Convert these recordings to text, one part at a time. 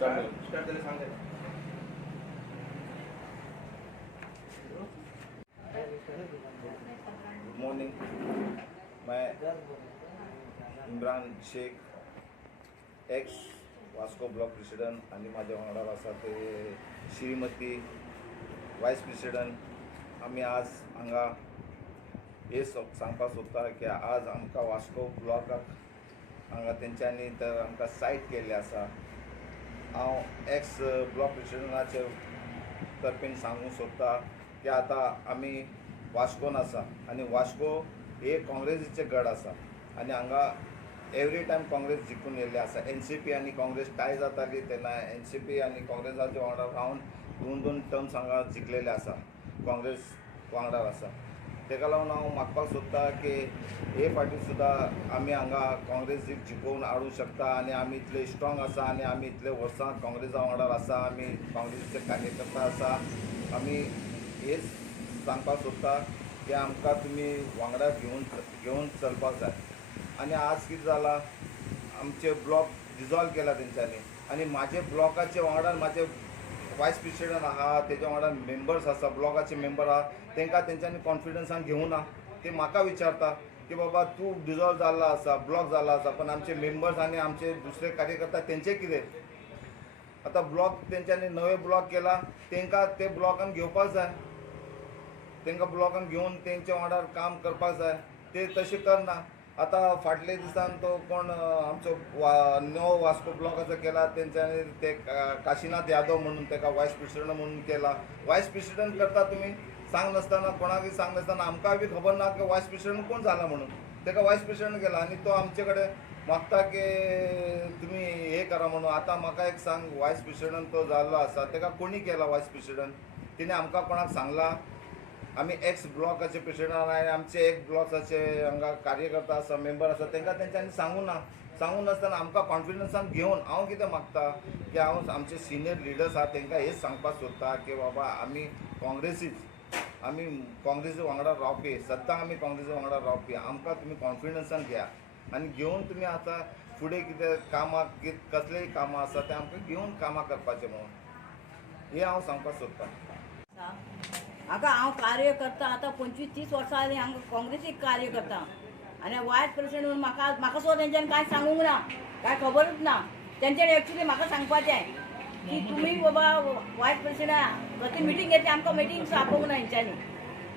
Good morning. मैं Imran Shaikh ex Vasco block president आणि माझ्या वांगडा आसा ते श्रीमती वायस प्रेसिडेंट। आम्ही आज हांगा हे सांगपाक सोदता की आज आमकां वास्को ब्लॉकाक हांगा तेंच्यांनी तर आमकां सायट केल्ली आसा। हांव एक्स ब्लॉक प्रेसिडेंटाचे तर्फेन सांगूंक सोदता की आतां आमी वास्कोन आसा आनी वास्को हे काँग्रेसीचे गड आसा आनी हांगा एवरी टायम काँग्रेस जिखून येयल्ली आसा। NCP आनी काँग्रेस टाय जाताली तेन्ना NCP आनी काँग्रेसाच्या वांगडा रावन दोन टर्म्स हांगा जिखलेले आसा, काँग्रेस वांगडार आसा। तेका लागून हांव मागपाक सोदता की हे फावटी सुद्दां आमी हांगा काँग्रेसीक जिखोवन हाडूंक शकता आनी आमी इतले स्ट्रॉंग आसा आनी आमी इतले वर्सां काँग्रेसा वांगडार आसा, आमी काँग्रेसीचे कार्यकर्ता आसा। आमी हेच सांगपाक सोदता की आमकां तुमी वांगडा घेवन चलपाक जाय। आनी आज कितें जालां, आमचे ब्लॉक डिजॉल्व केला तेंच्यांनी आनी म्हाजे ब्लॉकाचे वांगडा म्हाजे वायस प्रेसिडेंट आहा, तेज्या वांगडा मेंबर्स आसा, ब्लॉकाचे मेंबर आहा, तांकां तेंच्यांनी कॉन्फिडन्सान घेवं ना। ते म्हाका विचारता की बाबा तूं डिजॉल्व जाला आसा, ब्लॉक जाला आसा, पण आमचे मेंबर्स आनी आमचे दुसरे कार्यकर्ता तेंचे कितें? आतां ब्लॉक तेंच्यांनी नवे ब्लॉक केला, तांकां ते ब्लॉकान घेवपाक जाय, तांकां ब्लॉकान घेवन तेंच्या वांगडा काम करपाक जाय। ते तशें करना। आतां फाटले दिसान तो कोण आमचो नवो वास्को ब्लॉकाचो केला, तेंच्यांनी ते काशीनाथ यादव म्हणून ताका वायस प्रेसिडेंट म्हणून केला। वायस प्रेसिडेंट करता तुमी सांग नासतना, कोणाकय सांग नासतना, आमकां बी खबर ना की वायस प्रेसिडेंट कोण जाला म्हणून। ताका वायस प्रेसिडेंट केला आनी तो आमचे कडेन मागता की तुमी हे करा म्हणून। आतां म्हाका एक सांग, वायस प्रेसिडेंट तो जाल्लो आसा, ताका कोणी केला वायस प्रेसिडेंट? तिणें आमकां कोणाक सांगला? आमी एक्स ब्लॉकाचे प्रेसिडेंट आनी आमचे एक ब्लॉकाचे हांगा कार्यकर्ता आसा, मेंबर आसा, तांकां तेंच्यांनी सांगूं ना। सांगूं नासतना आमकां कॉन्फिडन्सान घेवन हांव कितें मागता की हांव आमचे सिनियर लिडर्स आहा तांकां हेच सांगपाक सोदता की बाबा आमी काँग्रेसी वांगडा रावपी, सद्दां आमी काँग्रेसी वांगडा रावपी, आमकां तुमी कॉन्फिडन्सान घेया आनी घेवन तुमी आतां फुडें कितें कामाक कसलेय कामां आसा ते आमकां घेवन कामां करपाचें म्हणून हें हांव सांगपाक सोदतां। हांव कार्य करता आतां 25-30 वर्सां जालीं हांगा काँग्रेसीक कार्य करता आनी वायस प्रेसिडेंट म्हणून म्हाका सुद्दां तेंच्यांनी कांय सांगूंक ना, कांय खबरूच ना। तेंच्यांनी एक्चुली म्हाका सांगपाचें की तुमी बाबा वायस प्रेसिडेंट खंय मिटींग घेतली, आमकां मिटींग आपोवंक ना हेंच्यांनी।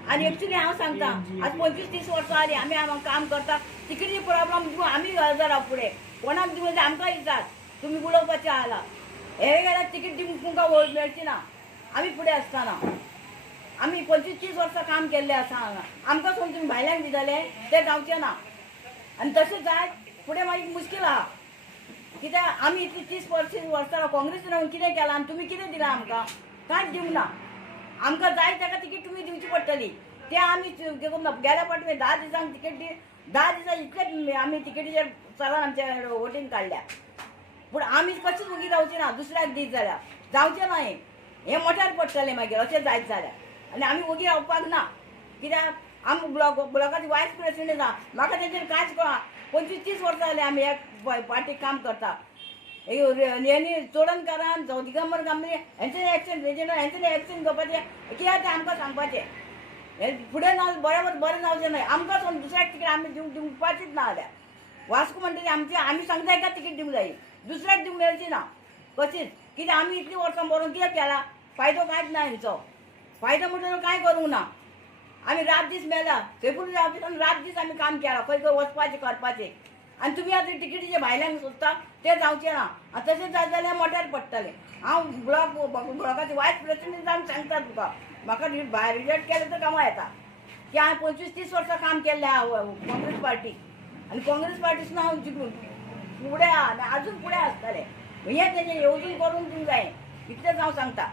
आनी एक्चुली हांव सांगता, आज 25-30 वर्सां जालीं आमी हांगा काम करता, तिकीटी प्रॉब्लम आमी हजर फुडें कोणाक दिवं आमकां दितात, तुमी उलोवपाचें आला हे गेल्यार तिकीट दिवंक तुमकां मेळची ना। आमी फुडें आसतना आमी 25-30 वर्सां काम केल्लें आसा हांगा, आमकां सोडून तुमी भायल्यांक दिताले तें जावचें ना। आनी तशें जाय फुडें मागीर मुश्कील आहा, कित्याक आमी इतलीं 30-35 वर्सां काँग्रेसीन रावन कितें केलां आनी तुमी कितें दिलां आमकां? कांयच दिवंक ना। आमकां जाय ताका तिकीट तुमी दिवची पडटली, तें आमी घेवंक ना। गेल्या फावटी 10 दिसांक तिकेट 10 दिसां इतलें आमी तिकेटीचेर चलान आमच्या वोटीन काडल्या, पूण आमी कशीच उगी रावची ना। दुसऱ्याक दीत जाल्यार जावचें ना, हें मोठ्यार पडटलें मागीर अशें जायत जाल्यार। आनी आमी वोगी रावपाक ना, कित्याक आमी ब्लॉकाची वायस प्रेसिडेंट आहा, म्हाका तेंचेर कांयच कळना। 25-30 वर्सां जालीं आमी एक पार्टीक काम करता। हेणी चोडणकारान दिगंबर गांभीर हेंचें एक्शन हेंचें एक्शन घेवपाचें कित्याक तें आमकां सांगपाचें। हें फुडें ना बरें जावचें ना। आमकां सोडून दुसऱ्याक तिकीट आमी दिवपाचीच ना जाल्यार वास्को म्हणटा आमी सांगता एका तिकीट दिवंक जाय, दुसऱ्याक दिवंक मेळची ना कशीच। कित्याक आमी इतलीं वर्सां बरोवन कितें केलां? फायदो कांयच ना हेंचो। फायदो म्हणटा कांय करूंक ना। आमी रात दीस मेला सेक्युरिटी ऑफिसान रात दीस आमी काम केलां, खंय खंय वचपाचें करपाचें। आनी तुमी आतां तिकीटीचे भायल्यान सोदता तें जावचें ना। आनी तशें जाय जाल्यार मोठ्यार पडटलें। हांव ब्लॉकाचे वायस प्रेसिडेंट जावन सांगता तुका, म्हाका भायर रिजल्ट केलें तर कामां येता की हांवें 25-30 वर्सां काम केल्लें आहा काँग्रेस पार्टीक आनी काँग्रेस पार्टीसून हांव जिखून फुडें आहा आनी आजून फुडें आसतलें। हें तेजें येवजून करून दिवंक जाय, इतलेंच हांव सांगता।